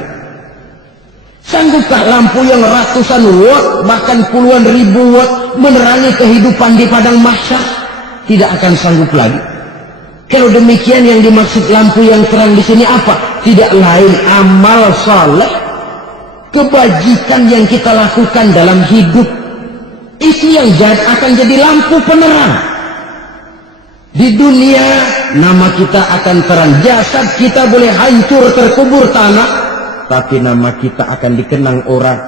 Sanggupkah lampu yang ratusan watt, bahkan puluhan ribu watt menerangi kehidupan di padang mahsyar? Tidak akan sanggup lagi. Kalau demikian, yang dimaksud lampu yang terang di sini apa? Tidak lain amal saleh, kebajikan yang kita lakukan dalam hidup. Itu yang akan jadi lampu penerang. Di dunia nama kita akan terang, jasad kita boleh hancur terkubur tanah, tapi nama kita akan dikenang orang.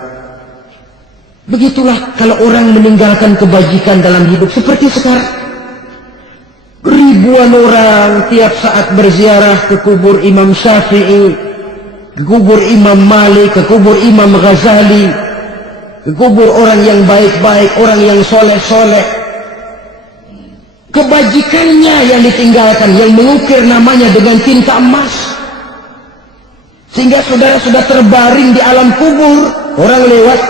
Begitulah kalau orang meninggalkan kebajikan dalam hidup seperti sekarang. Ribuan orang tiap saat berziarah ke kubur Imam Syafi'i, ke kubur Imam Malik, ke kubur Imam Ghazali, ke kubur orang yang baik-baik, orang yang soleh-soleh. Kebajikannya yang ditinggalkan, yang mengukir namanya dengan tinta emas. Sehingga saudara sudah terbaring di alam kubur, orang lewat,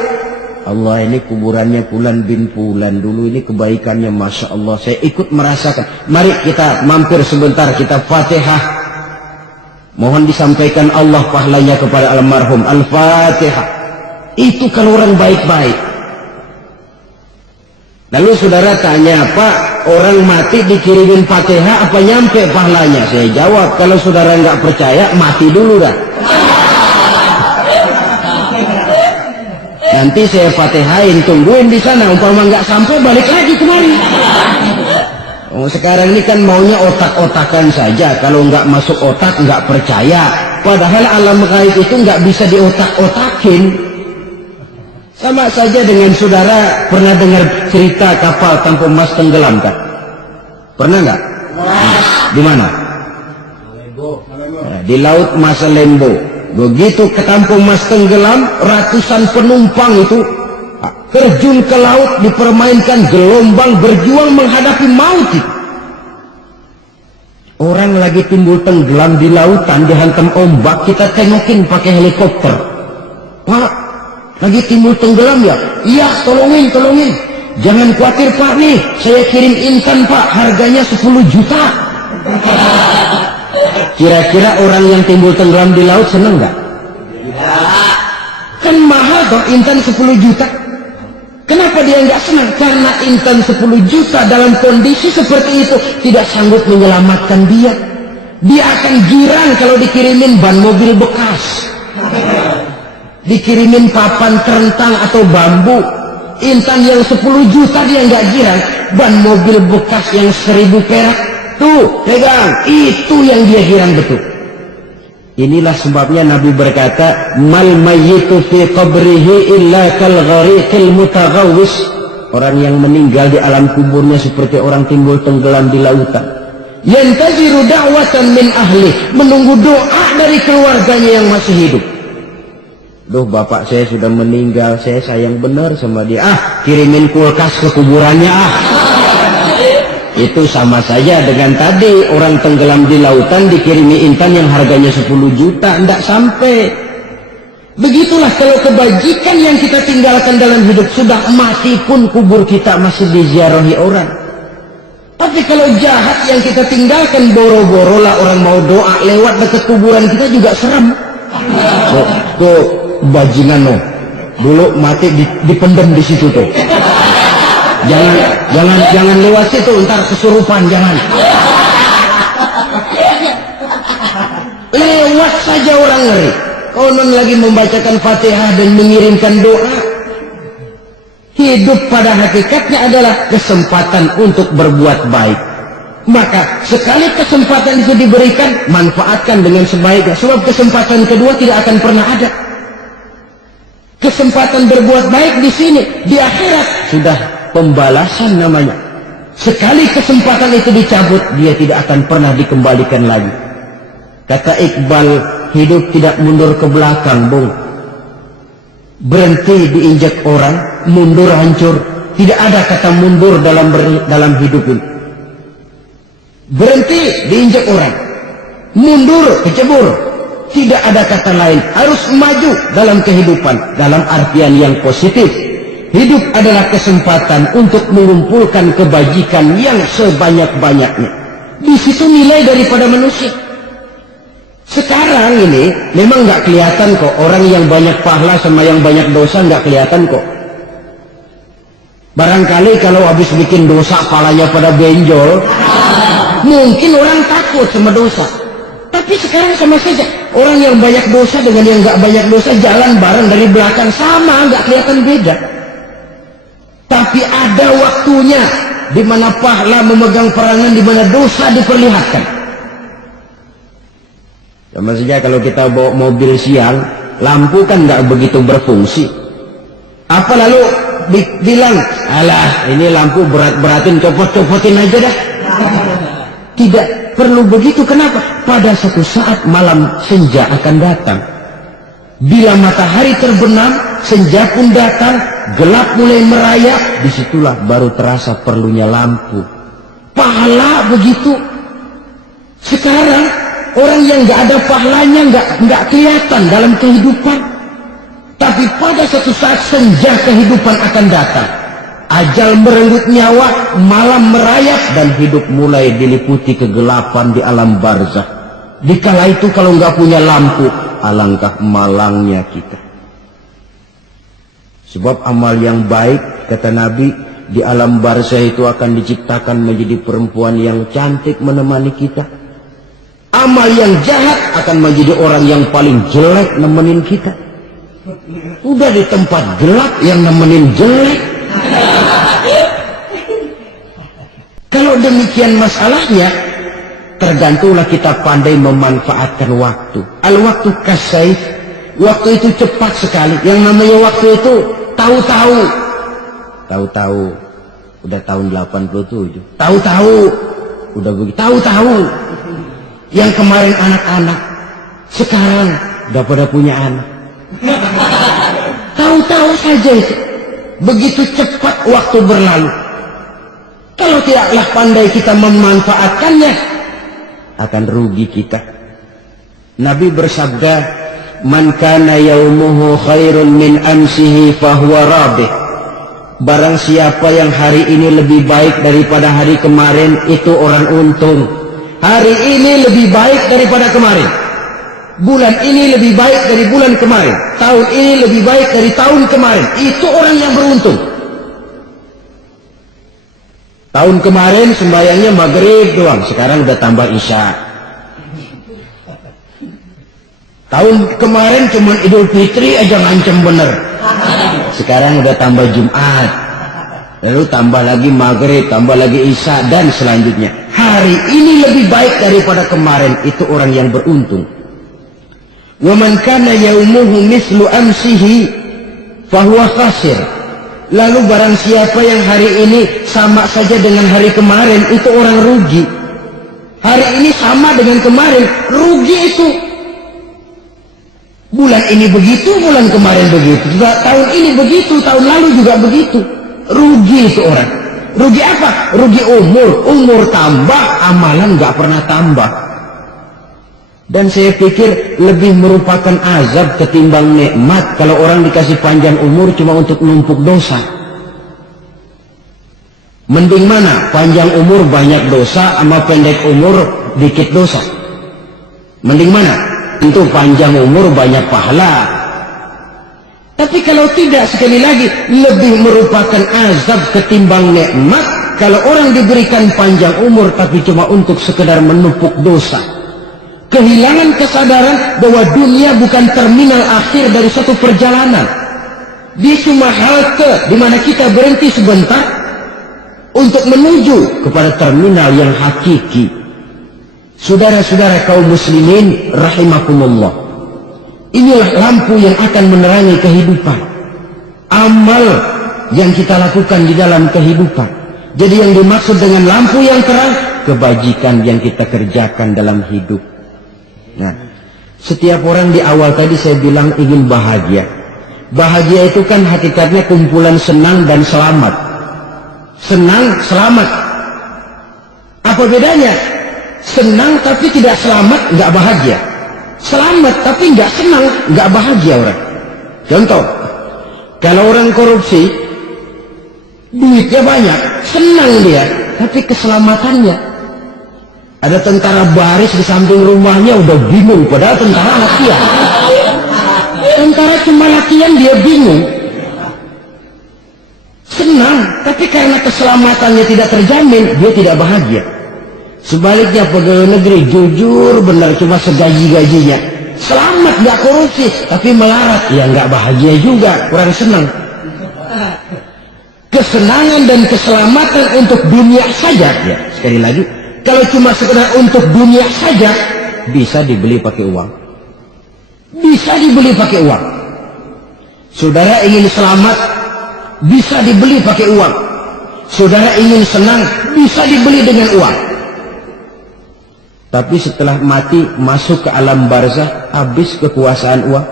Allah, ini kuburannya Fulan bin Fulan, dulu ini kebaikannya Masya Allah, saya ikut merasakan. Mari kita mampir sebentar, kita Fatihah. Mohon disampaikan Allah pahalanya kepada almarhum. Al-Fatihah. Itu kalau orang baik-baik. Lalu saudara tanya, Pak, orang mati dikirimin Fatihah apa nyampe pahalanya? Saya jawab, kalau saudara nggak percaya, mati dulu dah. Nanti saya Fatihain, tungguin di sana. Umpama nggak sampai, balik lagi kemari. Oh, sekarang ini kan maunya otak-otakan saja. Kalau nggak masuk otak, nggak percaya. Padahal alam gaib itu nggak bisa diotak-otakin. Sama saja dengan saudara pernah dengar cerita kapal tanpa emas tenggelam kan? Pernah nggak? Di mana? Di Laut Masalembo. Begitu ke Kampung Mas tenggelam, ratusan penumpang itu terjun ke laut, dipermainkan gelombang, berjuang menghadapi maut. Orang lagi timbul tenggelam di lautan, dihantam ombak, kita tengokin pakai helikopter. Pak, lagi timbul tenggelam ya? Iya, tolongin. Jangan khawatir Pak nih, saya kirim intan Pak, harganya 10 juta. Kira-kira orang yang timbul tenggelam di laut seneng nggak? Kan mahal toh intan 10 juta. Kenapa dia nggak senang? Karena intan 10 juta dalam kondisi seperti itu tidak sanggup menyelamatkan dia. Dia akan girang kalau dikirimin ban mobil bekas, dikirimin papan terentang atau bambu. Intan yang 10 juta dia nggak girang. Ban mobil bekas yang 1000 perak, tuh pegang, itu yang dia girang betul. Inilah sebabnya Nabi berkata, mal mayyitu fi qabrihi illa kal ghariqil mutaghawwis. Orang yang meninggal di alam kuburnya seperti orang timbul tenggelam di lautan. Yantaziru da'watan min ahli, menunggu doa dari keluarganya yang masih hidup. Duh, bapak saya sudah meninggal, saya sayang benar sama dia. Kirimin kulkas ke kuburannya Itu sama saja dengan tadi orang tenggelam di lautan dikirimi intan yang harganya 10 juta, tidak sampai. Begitulah kalau kebajikan yang kita tinggalkan dalam hidup, sudah mati pun kubur kita masih diziarahi orang. Tapi kalau jahat yang kita tinggalkan, boro-boro lah orang mau doa lewat dekat kuburan kita juga serem. Tuh bajingan loh, dulu mati dipendam di situ tuh. Jangan lewat situ, ntar kesurupan, jangan. Lewat saja orang ngeri. Konon lagi membacakan Fatihah dan mengirimkan doa. Hidup pada hakikatnya adalah kesempatan untuk berbuat baik. Maka sekali kesempatan itu diberikan, manfaatkan dengan sebaiknya. Sebab kesempatan kedua tidak akan pernah ada. Kesempatan berbuat baik di sini, di akhirat sudah pembalasan namanya. Sekali kesempatan itu dicabut, dia tidak akan pernah dikembalikan lagi. Kata Iqbal, hidup tidak mundur ke belakang, Bung. Berhenti diinjak orang, mundur hancur. Tidak ada kata mundur dalam hidup ini. Berhenti diinjak orang, mundur kecebur. Tidak ada kata lain, harus maju dalam kehidupan, dalam artian yang positif. Hidup adalah kesempatan untuk mengumpulkan kebajikan yang sebanyak-banyaknya. Di situ nilai daripada manusia. Sekarang ini memang nggak kelihatan kok, orang yang banyak pahala sama yang banyak dosa nggak kelihatan kok. Barangkali kalau habis bikin dosa palanya pada benjol, mungkin orang takut sama dosa. Tapi sekarang sama saja, orang yang banyak dosa dengan yang nggak banyak dosa jalan bareng dari belakang, sama, nggak kelihatan beda. Tapi ada waktunya di mana pahala memegang peranan, di mana dosa diperlihatkan. Sama saja kalau kita bawa mobil siang, lampu kan nggak begitu berfungsi. Apa lalu bilang, alah ini lampu berat-beratin, copot-copotin aja dah. Tidak perlu begitu. Kenapa? Pada satu saat malam senja akan datang. Bila matahari terbenam, senja pun datang, gelap mulai merayap, disitulah baru terasa perlunya lampu. Pahala begitu. Sekarang orang yang nggak ada pahalanya nggak kelihatan dalam kehidupan. Tapi pada satu saat senja kehidupan akan datang. Ajal merenggut nyawa, malam merayap, dan hidup mulai diliputi kegelapan di alam barzakh. Dikala itu kalau nggak punya lampu, alangkah malangnya kita. Sebab amal yang baik, kata Nabi, di alam barzakh itu akan diciptakan menjadi perempuan yang cantik menemani kita. Amal yang jahat akan menjadi orang yang paling jelek nemenin kita. Udah di tempat gelap yang nemenin jelek. Kalau demikian masalahnya, tergantunglah kita pandai memanfaatkan waktu. Al-waktu kasaif, waktu itu cepat sekali. Yang namanya waktu itu tahu-tahu. Tahu-tahu, udah tahun 87. Tahu-tahu, udah begitu. Tahu-tahu, yang kemarin anak-anak, sekarang udah pada punya anak. Tahu-tahu saja itu. Begitu cepat waktu berlalu. Kalau tidaklah pandai kita memanfaatkannya, akan rugi kita. Nabi bersabda, man kana yaumuhu khairun min amsihi fahuwa rabih. Barang siapa yang hari ini lebih baik daripada hari kemarin, itu orang untung. Hari ini lebih baik daripada kemarin. Bulan ini lebih baik dari bulan kemarin, tahun ini lebih baik dari tahun kemarin. Itu orang yang beruntung. Tahun kemarin sembahyangnya maghrib doang, sekarang udah tambah isya. Tahun kemarin cuma Idul Fitri aja ngancem bener, sekarang udah tambah Jumat, lalu tambah lagi maghrib, tambah lagi isya, dan selanjutnya. Hari ini lebih baik daripada kemarin. Itu orang yang beruntung. Wa man kana yaumuhu mislu amsihi fahuwa khasir. Lalu barang siapa yang hari ini sama saja dengan hari kemarin, itu orang rugi. Hari ini sama dengan kemarin, rugi itu. Bulan ini begitu, bulan kemarin begitu, tahun ini begitu, tahun lalu juga begitu. Rugi itu orang. Rugi apa? Rugi umur. Umur tambah, amalan nggak pernah tambah. Dan saya pikir lebih merupakan azab ketimbang nikmat kalau orang dikasih panjang umur cuma untuk numpuk dosa. Mending mana? Panjang umur banyak dosa sama pendek umur dikit dosa. Mending mana? Tentu panjang umur banyak pahala. Tapi kalau tidak, sekali lagi, lebih merupakan azab ketimbang nikmat kalau orang diberikan panjang umur tapi cuma untuk sekedar menumpuk dosa. Kehilangan kesadaran bahwa dunia bukan terminal akhir dari suatu perjalanan. Dia cuma halte di mana kita berhenti sebentar untuk menuju kepada terminal yang hakiki. Saudara-saudara kaum muslimin rahimakumullah, inilah lampu yang akan menerangi kehidupan. Amal yang kita lakukan di dalam kehidupan. Jadi yang dimaksud dengan lampu yang terang, kebajikan yang kita kerjakan dalam hidup. Nah, setiap orang di awal tadi saya bilang ingin bahagia. Bahagia itu kan hakikatnya kumpulan senang dan selamat. Senang, selamat. Apa bedanya? Senang tapi tidak selamat, nggak bahagia. Selamat tapi nggak senang, nggak bahagia orang. Contoh, kalau orang korupsi, duitnya banyak, senang dia, tapi keselamatannya. Ada tentara baris di samping rumahnya udah bingung, padahal tentara latihan. Tentara cuma latihan dia bingung. Senang, tapi karena keselamatannya tidak terjamin, dia tidak bahagia. Sebaliknya pegawai negeri jujur benar cuma segaji-gajinya, selamat nggak korupsi, tapi melarat, ya nggak bahagia juga, kurang senang. Kesenangan dan keselamatan untuk dunia saja, ya sekali lagi, kalau cuma sekedar untuk dunia saja, bisa dibeli pakai uang. Bisa dibeli pakai uang. Saudara ingin selamat, bisa dibeli pakai uang. Saudara ingin senang, bisa dibeli dengan uang. Tapi setelah mati, masuk ke alam barzah, habis kekuasaan uang.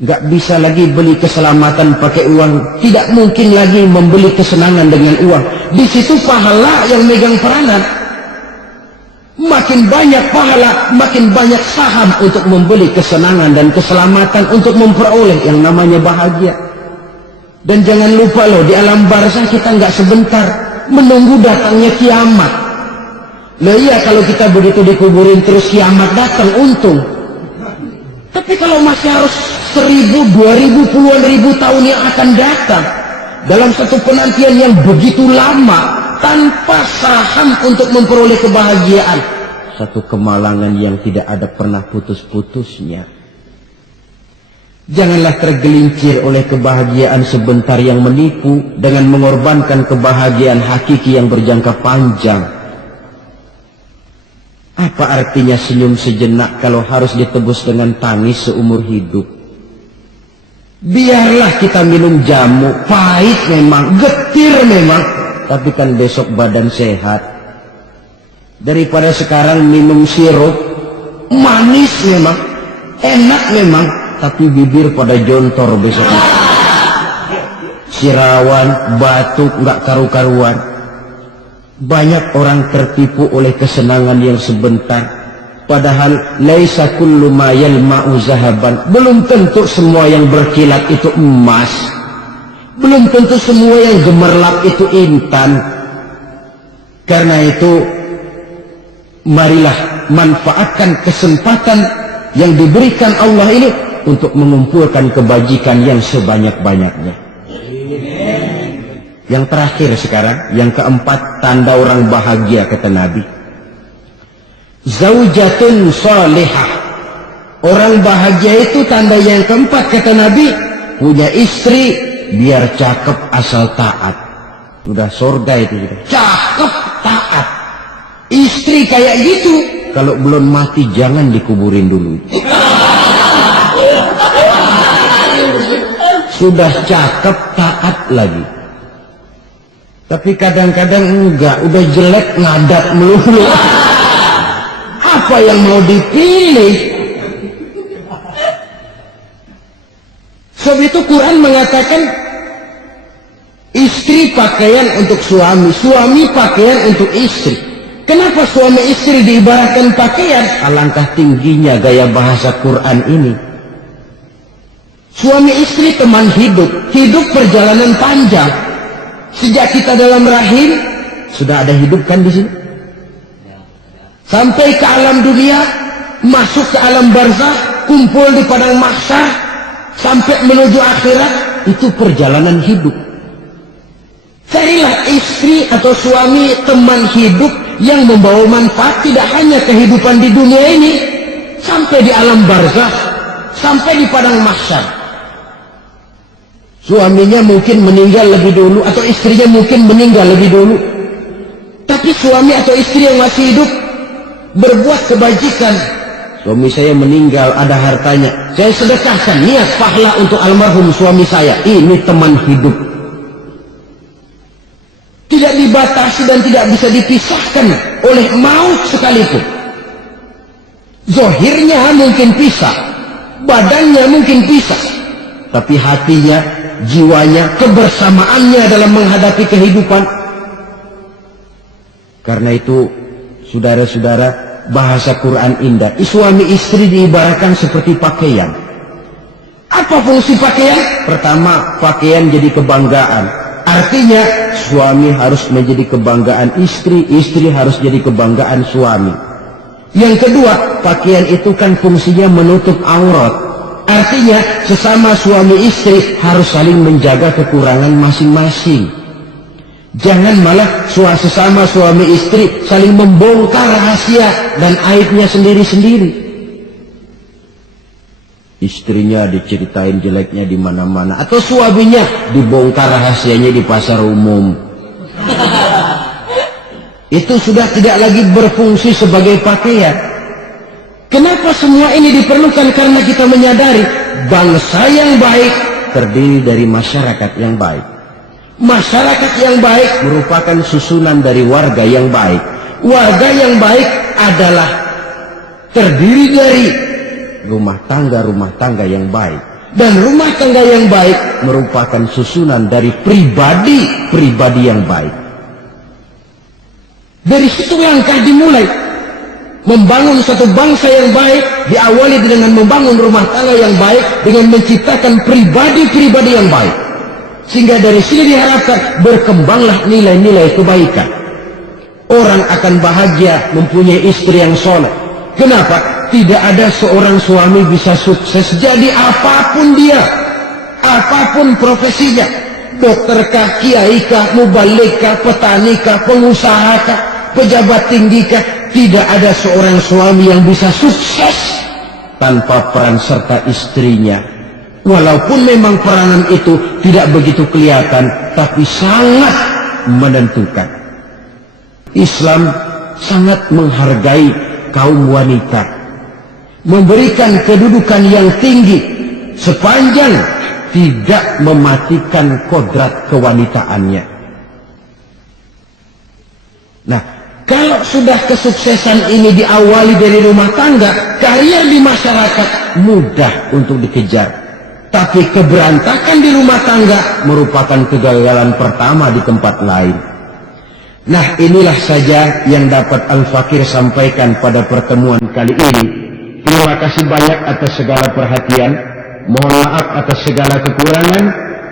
Nggak bisa lagi beli keselamatan pakai uang. Tidak mungkin lagi membeli kesenangan dengan uang. Di situ pahala yang megang peranan. Makin banyak pahala, makin banyak saham untuk membeli kesenangan dan keselamatan, untuk memperoleh yang namanya bahagia. Dan jangan lupa loh, di alam barzah kita nggak sebentar menunggu datangnya kiamat. Nah iya, kalau kita begitu dikuburin terus kiamat datang, untung. Tapi kalau masih harus 1000, 2000, puluhan ribu tahun yang akan datang, dalam satu penantian yang begitu lama, tanpa saham untuk memperoleh kebahagiaan, satu kemalangan yang tidak ada pernah putus-putusnya. Janganlah tergelincir oleh kebahagiaan sebentar yang menipu dengan mengorbankan kebahagiaan hakiki yang berjangka panjang. Apa artinya senyum sejenak kalau harus ditebus dengan tangis seumur hidup? Biarlah kita minum jamu, pahit memang, getir memang, tapi kan besok badan sehat. Daripada sekarang minum sirup, manis memang, enak memang, tapi bibir pada jontor besoknya. Sirawan, batuk, nggak karu-karuan. Banyak orang tertipu oleh kesenangan yang sebentar, padahal laisa kullu ma yalma'u zahaban. Belum tentu semua yang berkilat itu emas, belum tentu semua yang gemerlap itu intan. Karena itu marilah manfaatkan kesempatan yang diberikan Allah ini untuk mengumpulkan kebajikan yang sebanyak-banyaknya. Yang terakhir sekarang, yang keempat, tanda orang bahagia kata Nabi. Zaujatun salihah. Orang bahagia itu tanda yang keempat kata Nabi, punya istri biar cakep asal taat. Sudah surga itu. Cakep taat. Istri kayak gitu, kalau belum mati jangan dikuburin dulu. Sudah cakep taat lagi. Tapi kadang-kadang enggak, udah jelek ngadat melulu. Apa yang mau dipilih? Sebab itu Quran mengatakan istri pakaian untuk suami, suami pakaian untuk istri. Kenapa suami istri diibaratkan pakaian? Alangkah tingginya gaya bahasa Quran ini. Suami istri teman hidup, hidup perjalanan panjang. Sejak kita dalam rahim sudah ada hidup kan di sini. Sampai ke alam dunia, masuk ke alam barzakh, kumpul di padang mahsyar, sampai menuju akhirat, itu perjalanan hidup. Carilah istri atau suami teman hidup yang membawa manfaat tidak hanya kehidupan di dunia ini, sampai di alam barzakh, sampai di padang mahsyar. Suaminya mungkin meninggal lebih dulu, atau istrinya mungkin meninggal lebih dulu, tapi suami atau istri yang masih hidup berbuat kebajikan. Suami saya meninggal, ada hartanya, saya sedekahkan, niat pahala untuk almarhum suami saya. Ini teman hidup, tidak dibatasi dan tidak bisa dipisahkan oleh maut sekalipun. Zohirnya mungkin pisah, badannya mungkin pisah, tapi hatinya, jiwanya, kebersamaannya dalam menghadapi kehidupan. Karena itu saudara-saudara, bahasa Quran indah. Suami istri diibaratkan seperti pakaian. Apa fungsi pakaian? Pertama, pakaian jadi kebanggaan. Artinya suami harus menjadi kebanggaan istri, istri harus jadi kebanggaan suami. Yang kedua, pakaian itu kan fungsinya menutup aurat. Artinya sesama suami istri harus saling menjaga kekurangan masing-masing. Jangan malah sesama suami istri saling membongkar rahasia dan aibnya sendiri-sendiri. Istrinya diceritain jeleknya di mana-mana, atau suaminya dibongkar rahasianya di pasar umum. Itu sudah tidak lagi berfungsi sebagai pakaian. Kenapa semua ini diperlukan? Karena kita menyadari bangsa yang baik terdiri dari masyarakat yang baik. Masyarakat yang baik merupakan susunan dari warga yang baik. Warga yang baik adalah terdiri dari rumah tangga yang baik. Dan rumah tangga yang baik merupakan susunan dari pribadi yang baik. Dari situ langkah dimulai. Membangun satu bangsa yang baik diawali dengan membangun rumah tangga yang baik, dengan menciptakan pribadi-pribadi yang baik. Sehingga dari sini diharapkan berkembanglah nilai-nilai kebaikan. Orang akan bahagia mempunyai istri yang soleh. Kenapa? Tidak ada seorang suami bisa sukses jadi apapun dia, apapun profesinya, dokterkah, kiaikah, mubalikah, petanikah, pengusahakah, pejabat tinggikah, tidak ada seorang suami yang bisa sukses tanpa peran serta istrinya. Walaupun memang peranan itu tidak begitu kelihatan, tapi sangat menentukan. Islam sangat menghargai kaum wanita, memberikan kedudukan yang tinggi sepanjang tidak mematikan kodrat kewanitaannya. Nah, kalau sudah kesuksesan ini diawali dari rumah tangga, karier di masyarakat mudah untuk dikejar. Tapi keberantakan di rumah tangga merupakan kegagalan pertama di tempat lain. Nah, inilah saja yang dapat Al-Fakir sampaikan pada pertemuan kali ini. Terima kasih banyak atas segala perhatian. Mohon maaf atas segala kekurangan.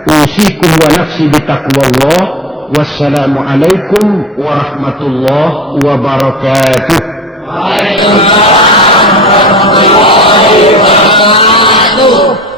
Usikum wa nafsi bitaqwallah. Wassalamualaikum warahmatullahi wabarakatuh. Waalaikumsalam warahmatullahi wabarakatuh. warahmatullahi wabarakatuh.